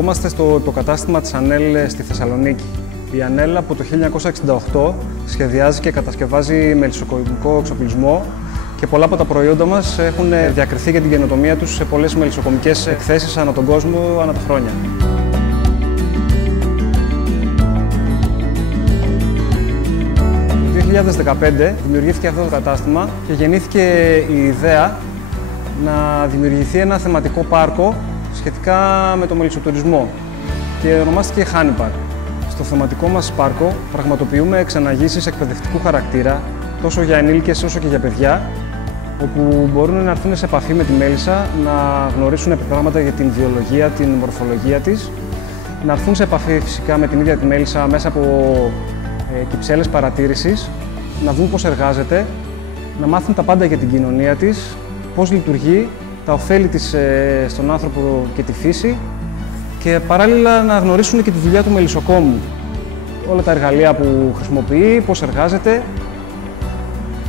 Βρισκόμαστε στο υποκατάστημα της Ανέλ στη Θεσσαλονίκη. Η Ανέλ από το 1968 σχεδιάζει και κατασκευάζει μελισσοκομικό εξοπλισμό και πολλά από τα προϊόντα μας έχουν διακριθεί για την καινοτομία τους σε πολλές μελισσοκομικές εκθέσεις ανά τον κόσμο, ανά τα χρόνια. Το 2015 δημιουργήθηκε αυτό το κατάστημα και γεννήθηκε η ιδέα να δημιουργηθεί ένα θεματικό πάρκο σχετικά με το μελισσοτουρισμό και ονομάστηκε Honey Park. Στο θεματικό μας πάρκο πραγματοποιούμε εξαναγήσεις εκπαιδευτικού χαρακτήρα τόσο για ενήλικες όσο και για παιδιά, όπου μπορούν να έρθουν σε επαφή με τη μέλισσα, να γνωρίσουν πράγματα για την βιολογία, την μορφολογία της, να έρθουν σε επαφή φυσικά με την ίδια τη μέλισσα μέσα από κυψέλες παρατήρησης, να δουν πώς εργάζεται, να μάθουν τα πάντα για την κοινωνία της, πώς λειτουργεί, τα ωφέλη της στον άνθρωπο και τη φύση και παράλληλα να γνωρίσουν και τη δουλειά του μελισσοκόμου. Όλα τα εργαλεία που χρησιμοποιεί, πώς εργάζεται.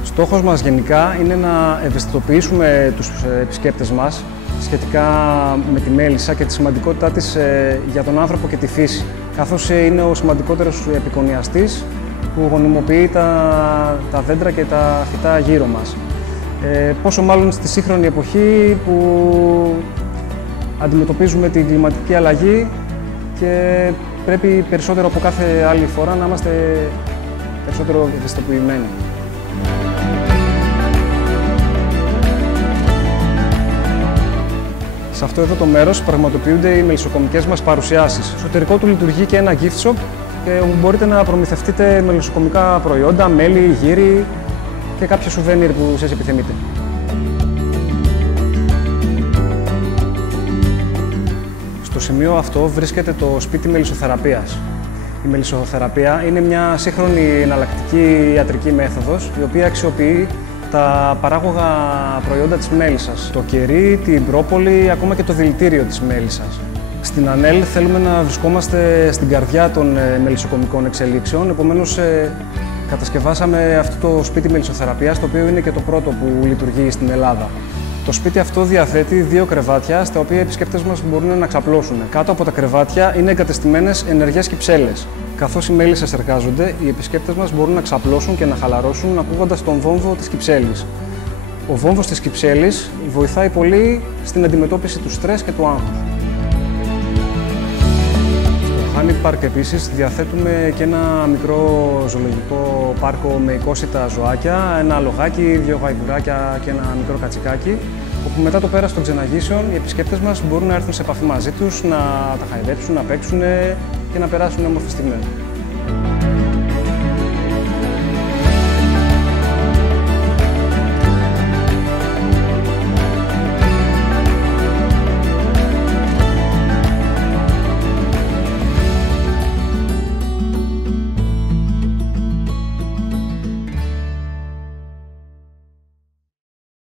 Στόχος μας γενικά είναι να ευαισθητοποιήσουμε τους επισκέπτες μας σχετικά με τη μέλισσα και τη σημαντικότητά της για τον άνθρωπο και τη φύση, καθώς είναι ο σημαντικότερος επικονιαστής που γονιμοποιεί τα δέντρα και τα φυτά γύρω μας. Πόσο μάλλον στη σύγχρονη εποχή που αντιμετωπίζουμε την κλιματική αλλαγή και πρέπει περισσότερο από κάθε άλλη φορά να είμαστε περισσότερο ευαισθητοποιημένοι. Σε αυτό εδώ το μέρος πραγματοποιούνται οι μελισσοκομικές μας παρουσιάσεις. Στο εσωτερικό του λειτουργεί και ένα gift shop και μπορείτε να προμηθευτείτε μελισσοκομικά προϊόντα, μέλι, γύρι και κάποια σουβένιρ που σας επιθυμείτε. Στο σημείο αυτό βρίσκεται το σπίτι μελισσοθεραπείας. Η μελισσοθεραπεία είναι μια σύγχρονη εναλλακτική ιατρική μέθοδος, η οποία αξιοποιεί τα παράγωγα προϊόντα της μέλισσας, το κερί, την πρόπολη, ακόμα και το δηλητήριο της μέλισσας. Στην Ανέλ θέλουμε να βρισκόμαστε στην καρδιά των μελισσοκομικών εξελίξεων, επομένως κατασκευάσαμε αυτό το σπίτι μελισσοθεραπείας, το οποίο είναι και το πρώτο που λειτουργεί στην Ελλάδα. Το σπίτι αυτό διαθέτει 2 κρεβάτια, στα οποία οι επισκέπτες μας μπορούν να ξαπλώσουν. Κάτω από τα κρεβάτια είναι εγκατεστημένες ενεργές κυψέλες. Καθώς οι μέλισσες εργάζονται, οι επισκέπτες μας μπορούν να ξαπλώσουν και να χαλαρώσουν ακούγοντας τον βόμβο της κυψέλης. Ο βόμβος της κυψέλης βοηθάει πολύ στην αντιμετώπιση του στρες και του άγχους. Στο Honey Park επίσης διαθέτουμε και ένα μικρό ζωολογικό πάρκο με οικόσιτα ζωάκια, ένα αλογάκι, 2 γαϊδουράκια και ένα μικρό κατσικάκι, όπου μετά το πέρας των ξεναγήσεων οι επισκέπτες μας μπορούν να έρθουν σε επαφή μαζί τους, να τα χαϊδέψουν, να παίξουν και να περάσουν όμορφες στιγμές.